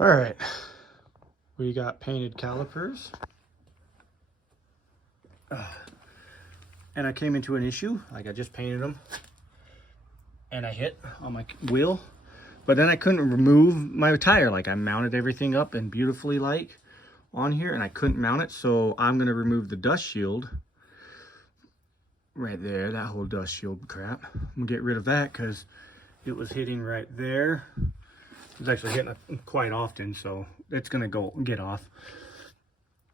All right, we got painted calipers. And I came into an issue, like I just painted them and I hit on my wheel, but then I couldn't remove my tire. Like I mounted everything up and beautifully like on here and I couldn't mount it. So I'm gonna remove the dust shield right there, that whole dust shield crap. I'm gonna get rid of that because it was hitting right there. It's actually hitting it quite often, so it's gonna get off.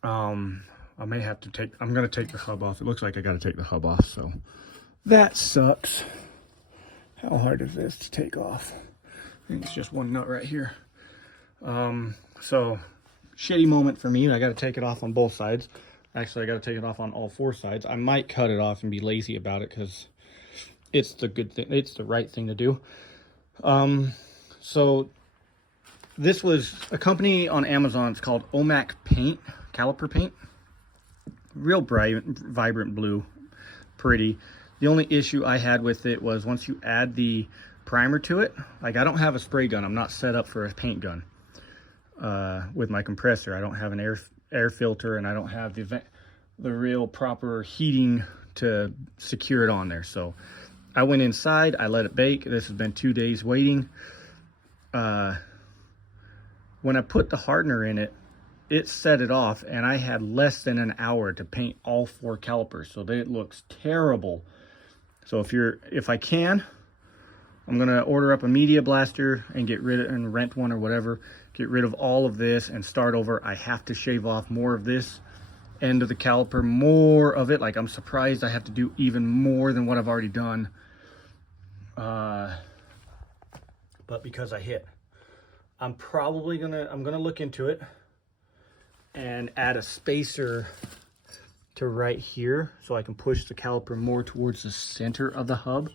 I may have to I'm gonna take the hub off. It looks like I gotta take the hub off, so that sucks. How hard is this to take off? I think it's just one nut right here. So shitty moment for me. I gotta take it off on both sides. Actually, I gotta take it off on all four sides. I might cut it off and be lazy about it because it's the good thing, it's the right thing to do. So this was a company on Amazon. It's called Omac Paint, caliper paint. Real bright, vibrant blue, pretty. The only issue I had with it was once you add the primer to it, like I don't have a spray gun. I'm not set up for a paint gun with my compressor. I don't have an air filter, and I don't have the real proper heating to secure it on there. So I went inside, I let it bake. This has been 2 days waiting. When I put the hardener in it, it set it off, and I had less than an hour to paint all four calipers. So it looks terrible. So if I can, I'm gonna order up a media blaster and and rent one or whatever, get rid of all of this and start over. I have to shave off more of this end of the caliper, more of it. Like I'm surprised I have to do even more than what I've already done. But because I hit, I'm gonna look into it and add a spacer to right here so I can push the caliper more towards the center of the hub,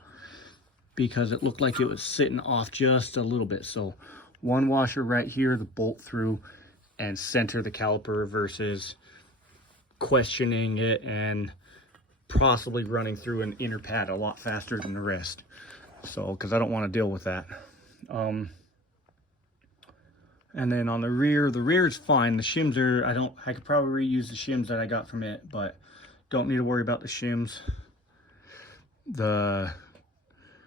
because it looked like it was sitting off just a little bit. So one washer right here, the bolt through and center the caliper versus questioning it and possibly running through an inner pad a lot faster than the rest. So, because I don't want to deal with that. And then on the rear is fine. The shims are, I could probably reuse the shims that I got from it, but don't need to worry about the shims. The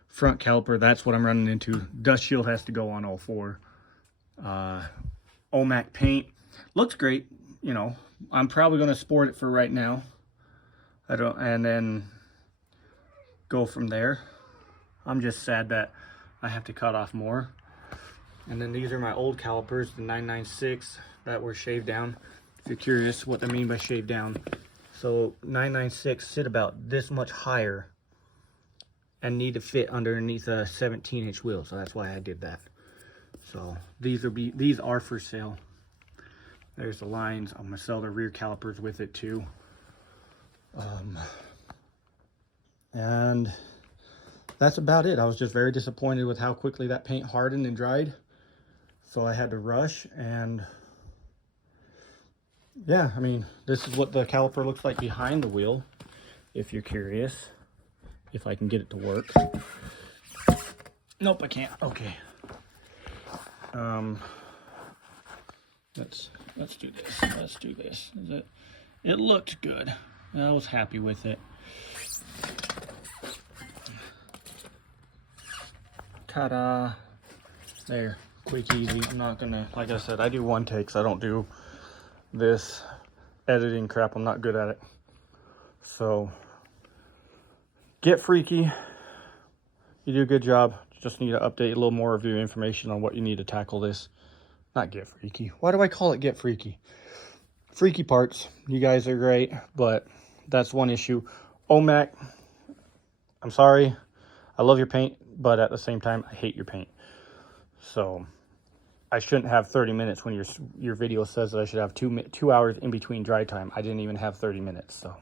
front caliper, that's what I'm running into. Dust shield has to go on all four. Omac paint looks great. You know, I'm probably going to sport it for right now. And then go from there. I'm just sad that I have to cut off more. And then these are my old calipers, the 996 that were shaved down. If you're curious what I mean by shaved down. So 996 sit about this much higher and need to fit underneath a 17-inch wheel. So that's why I did that. So these are for sale. There's the lines. I'm gonna sell the rear calipers with it too. And that's about it. I was just very disappointed with how quickly that paint hardened and dried. So I had to rush, and yeah, I mean, this is what the caliper looks like behind the wheel, if you're curious, if I can get it to work. Nope, I can't. Okay. Let's do this. Let's do this. It looked good. I was happy with it. Ta-da. There. Quick, easy. I'm not gonna, like I said, I do one takes. I don't do this editing crap. I'm not good at it. So get freaky. You do a good job. Just need to update a little more of your information on what you need to tackle this. Not get freaky. Why do I call it get freaky? Freaky parts. You guys are great, but that's one issue. Omac, I'm sorry. I love your paint, but at the same time, I hate your paint. So I shouldn't have 30 minutes when your video says that I should have 2 hours in between dry time. I didn't even have 30 minutes. So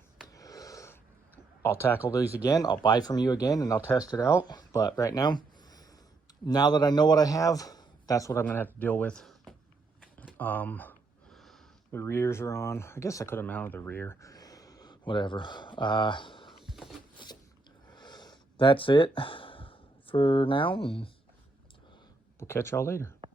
I'll tackle these again. I'll buy from you again and I'll test it out. But right now that I know what I have, that's what I'm gonna have to deal with. The rears are on. I guess I could have mounted the rear. Whatever. That's it for now. And we'll catch y'all later.